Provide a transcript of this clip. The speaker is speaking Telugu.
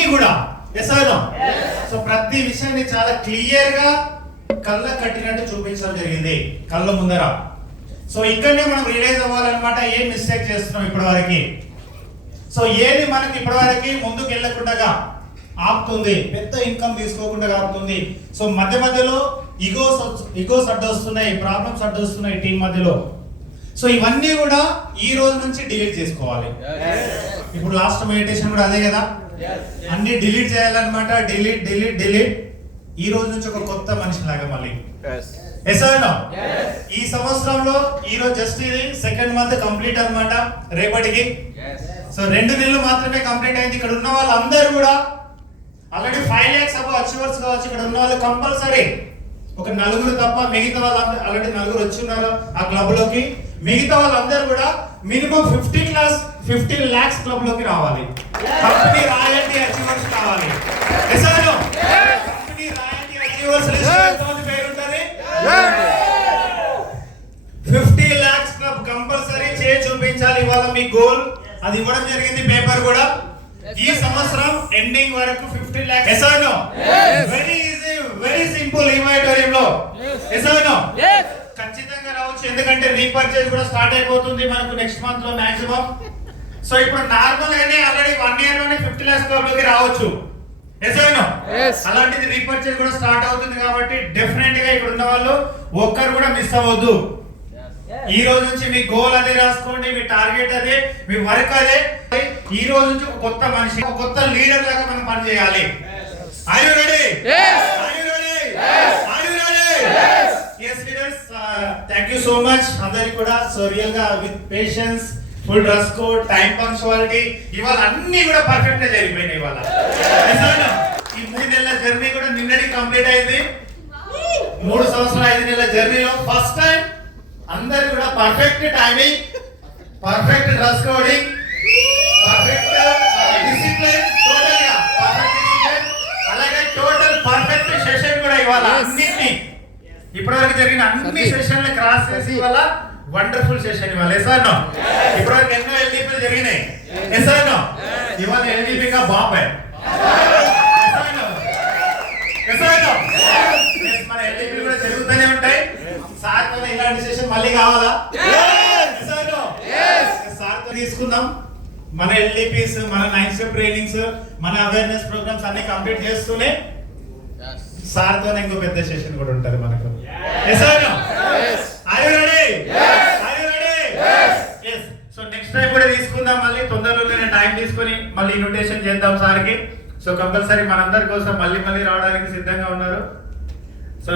అన్ని కూడా సో ప్రతి విషయాన్ని చాలా క్లియర్ గా కళ్ళ కట్టినట్టు చూపించడం జరిగింది కళ్ళ ముందర. సో ఇక్కడనే మనం రియలైజ్ అవ్వాలన్నమాట ఏం మిస్టేక్ చేస్తున్నాం ఇప్పటి వరకు. సో ఏది మనకి ఇప్పటి వరకు ముందుకు వెళ్ళకుండా ఆపుతుంది, పెద్ద ఇన్కమ్ తీసుకోకుండా ఆపుతుంది. సో మధ్య మధ్యలో ఇగోస్ అడ్డొస్తున్నాయి, ప్రాబ్లమ్స్ అడ్డొస్తున్నాయి టీం మధ్యలో. సో ఇవన్నీ కూడా ఈ రోజు నుంచి డిలీట్ చేసుకోవాలి. ఇప్పుడు లాస్ట్ మెడిటేషన్ కూడా అదే కదా, అన్ని డిలీట్ చేయాలన్నమాట. Delete delete delete. ఈ రోజు నుంచి ఒక కొత్త మనిషి లాగా మళ్ళీ. ఈ సంవత్సరంలో ఈ రోజు జస్ట్ ఇది సెకండ్ మంత్ కంప్లీట్ అన్నమాట రేపటికి. సో 2 నెలలు మాత్రమే కంప్లీట్ అయింది. ఇక్కడ ఉన్న వాళ్ళందరూ కూడా ఆల్రెడీ 5 lakhs అబౌవ్ అచీవర్స్ కావచ్చు. ఇక్కడ ఉన్న వాళ్ళు కంపల్సరీ ఒక 4 తప్ప మిగతా వాళ్ళు ఆల్రెడీ 4 వచ్చి ఉన్నారు ఆ క్లబ్ లోకి. మిగతా వాళ్ళందరూ కూడా మినిమం 15 lakhs క్లబ్ లోకి రావాలి. కంపెనీ రాయల్టీ అచీవర్స్ కావాలి. కంపెనీ రాయల్టీ అచీవర్స్ లిస్ట్ ఎంతమంది పేరు ఉంటుంది? 50 lakhs క్లబ్ కంపల్సరీ చేసి చూపించాలి. ఇవాళ మీ గోల్ అది ఇవ్వడం జరిగింది పేపర్ కూడా. ఈ సంవత్సరం ఎండింగ్ వరకు 15 lakhs. Very easy, very simple. ఈ ఆడిటోరియంలో ఖచ్చితంగా రావచ్చు, ఎందుకంటే రీపర్చేజ్ కూడా స్టార్ట్ అయిపోతుంది మనకు నెక్స్ట్ మంత్ లో మాక్సిమం. సో ఇప్పుడు నార్మల్ గానే ఆల్రెడీ 1 year లోనే 50 lakhs క్లబ్ లోకి రావచ్చు. అలాంటిది రీపర్చేజ్ కూడా స్టార్ట్ అవుతుంది కాబట్టి డెఫినెట్ గా ఇక్కడ ఉన్న వాళ్ళు ఒక్కరు కూడా మిస్ అవ్వద్దు. ఈ రోజు నుంచి మీ గోల్ అదే రాసుకోండి, మీ టార్గెట్ అదే, మీ వర్క్ అదే. ఈ రోజు నుంచి ఒక కొత్త మనిషి, ఒక కొత్త లీడర్ లాగా మనం పని చేయాలి. Are you ready? Yes. Are you ready? Yes. Are you ready? Yes. Yes leaders, thank you so much అందరికి కూడా. సో రియల్ గా with patience, full dress code, time punctuality, ఇవాళ అన్ని కూడా పర్ఫెక్ట్ గా జరిగిపోయినాయి. ఇవాళ ఈ 3 నెలల జర్నీ కూడా నిన్నటి కంప్లీట్ అయింది. 3 సంవత్సరాల 5 నెలల జర్నీలో ఫస్ట్ టైం అందరు కూడా perfect timing, perfect dress coding, perfect discipline, total గా పర్ఫెక్ట్ డిసిప్లిన్, అలాగే టోటల్ పర్ఫెక్ట్ సెషన్ కూడా ఇవాళ అన్నిటిని ఇప్పటివరకు జరిగిన అన్ని సెషన్లు క్రాస్ చేసి ఇవాళ వండర్ఫుల్ సెషన్ ఇవాళ. ఇప్పటివరకు ఎన్నో ఎల్డీపీలు జరిగినాయి. ఇవాళ ఎల్డీపీగా బాబాయ్ మన ఎల్డీపీలు కూడా జరుగుతూనే ఉంటాయి. సార్ ఇలాంటి సెషన్ మళ్ళీ కావాలా? సార్ తీసుకుందాం. మన ఎల్డీపీస్, మన 9 step ట్రైనింగ్స్, మన అవేర్నెస్ ప్రోగ్రామ్స్ అన్ని కంప్లీట్ చేస్తూనే సార్ తో ఇంకో పెద్ద సెషన్ కూడా ఉంటది మనకు. సో నెక్స్ట్ టైం కూడా తీసుకుందాం, మళ్ళీ తొందరలోనే టైం తీసుకొని మళ్ళీ ఇన్విటేషన్ చేద్దాం సార్కి. సో కంపల్సరీ మనందరి కోసం మళ్ళీ రావడానికి సిద్ధంగా ఉన్నారు. సో